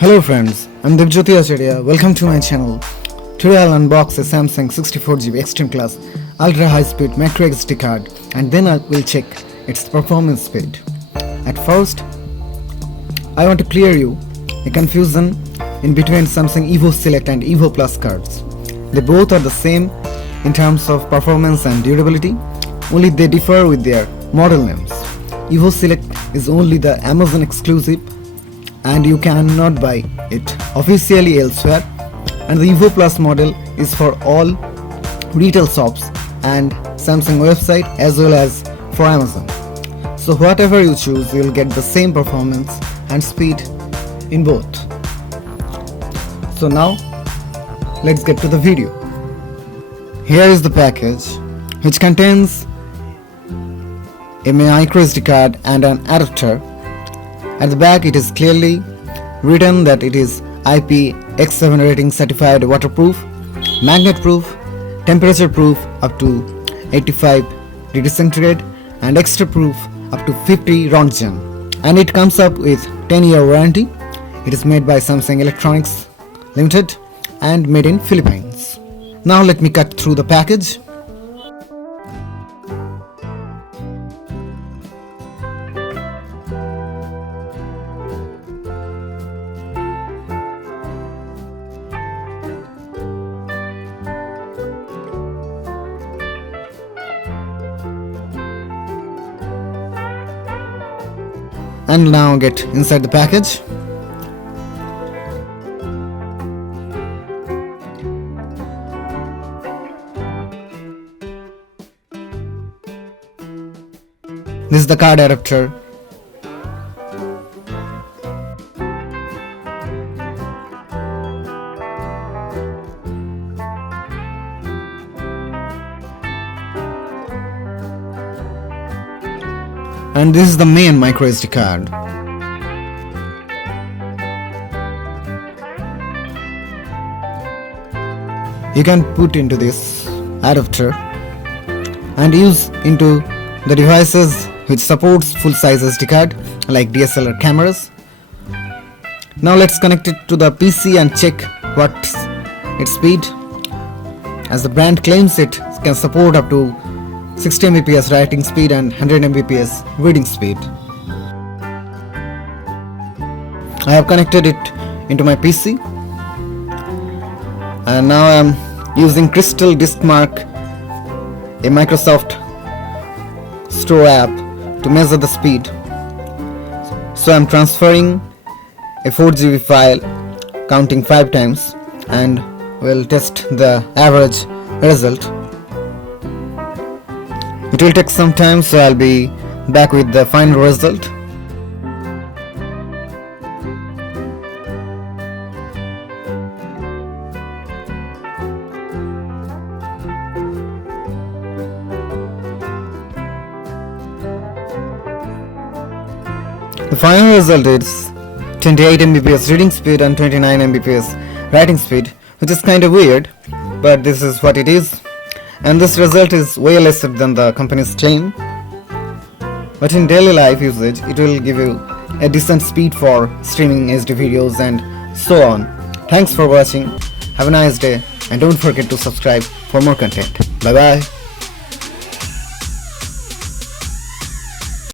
Hello friends, I'm Devjyoti Acharya. Welcome to my channel. Today I'll unbox a Samsung 64GB Extreme Class Ultra High Speed microSD card and then I will check its performance speed. At first, I want to clear you a confusion in between Samsung EVO Select and EVO Plus cards. They both are the same in terms of performance and durability, only they differ with their model names. EVO Select is only the Amazon exclusive and you cannot buy it officially elsewhere, and the EVO Plus model is for all retail shops and Samsung website as well as for Amazon. So whatever you choose, you will get the same performance and speed in both. So now let's get to the video. Here is the package, which contains a microSD card and an adapter. At the back it is clearly written that it is IPX7 rating certified waterproof, magnet proof, temperature proof up to 85 degrees centigrade and extra proof up to 50 Rontgen, and it comes up with 10-year warranty. It is made by Samsung Electronics Limited and made in Philippines. Now let me cut through the package. And now get inside the package. This is the card adapter. And this is the main microSD card. You can put into this adapter and use into the devices which supports full-size SD card like DSLR cameras. Now let's connect it to the PC and check what's its speed. As the brand claims, it can support up to 60 Mbps writing speed and 100 Mbps reading speed. I have connected it into my PC and now I am using Crystal Disk Mark, a Microsoft Store app, to measure the speed. So I am transferring a 4GB file counting 5 times and will test the average result. It will take some time, so I'll be back with the final result. The final result is 28 Mbps reading speed and 29 Mbps writing speed, which is kind of weird, but this is what it is. And this result is way lesser than the company's claim, but in daily life usage it will give you a decent speed for streaming HD videos and so on. Thanks for watching, have a nice day, and don't forget to subscribe for more content. Bye bye.